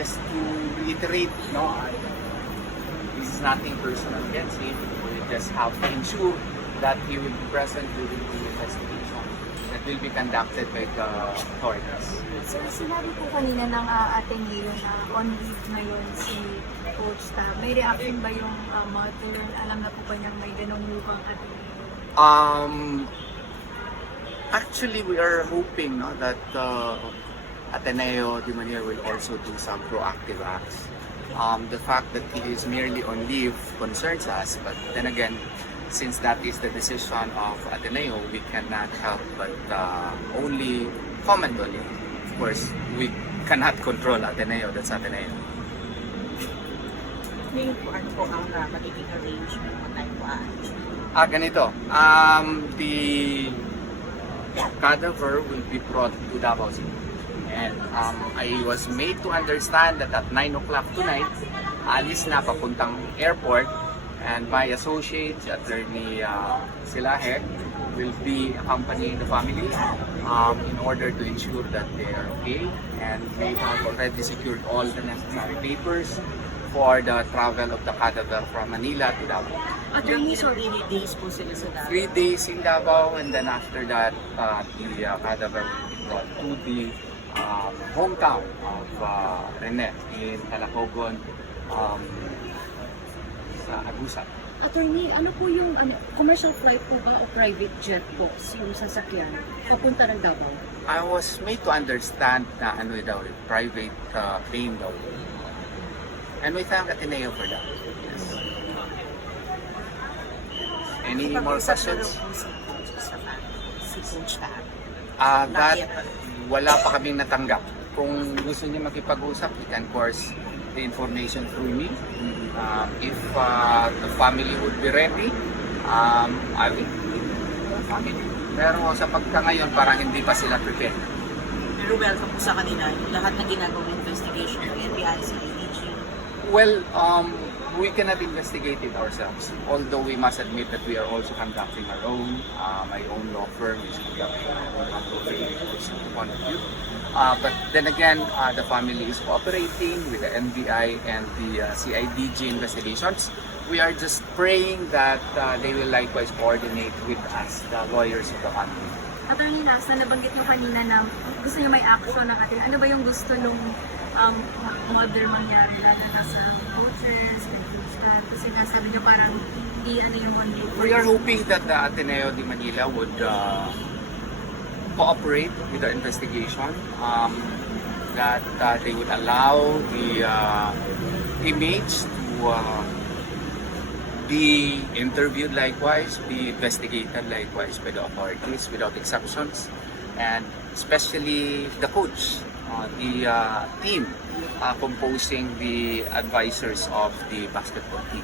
Just to reiterate, this is nothing personal against him. We just have to ensure that he will be present during the investigation that will be conducted by the authorities. Sir, sinabi po kanina ng Ateneo na on leave ngayon si Coach Tab. May reaction ba yung mother? Alam na po ba niyang may ganong lupang Ateneo? Actually, we are hoping that Ateneo de Manila will also do some proactive acts. The fact that he is merely on leave concerns us, but then again, since that is the decision of Ateneo, we cannot help but only comment on it. Of course, we cannot control Ateneo, that's Ateneo. Ngayon po, ano po ang magiging arrangement mo tayo po Ganito. The cadaver will be brought to Davao City. And I was made to understand that at 9 o'clock tonight, alis na papuntang airport, and my associate, Attorney Silahe, will be accompanying the family in order to ensure that they are okay, and they have already secured all the necessary papers for the travel of the cadaver from Manila to Davao. Attorney, so 3 days po sila sa Davao? 3 days in Davao, and then after that, the cadaver will be brought to the hometown of Rene in Talacogon, sa Agusan. Attorney, ano po yung commercial flight po ba o private jet po yung sasakyan papunta ng Davao? I was made to understand na private plane daw. And we thank Ateneo for that. Yes. Any more questions? Si Coach Tab. That wala pa kaming natanggap. Kung gusto niyo makipag-usap, you can course the information through me. If the family would be ready, I will meet the family. Pero sa pagka ngayon, parang hindi pa sila prepared. Pero welcome po sa kanila yung lahat na ginagawang investigation ng NBI sa IDG. Well, we cannot investigate it ourselves. Although we must admit that we are also conducting our own, my own law firm is conducting our own appropriate point of view. But then again, the family is cooperating with the NBI and the CIDG investigations. We are just praying that they will likewise coordinate with us, the lawyers of the family. Attorney, last na nabanggit niyo kanina na gusto niyo may action ng Ateneo. Ano ba yung gusto nung mother mangyari lalo na sa coaches, kasi nasabi niyo parang yung on leave? We are hoping that the Ateneo de Manila would cooperate with the investigation, that they would allow the image to be interviewed likewise, be investigated likewise by the authorities without exceptions, and especially the coach, the team composing the advisors of the basketball team.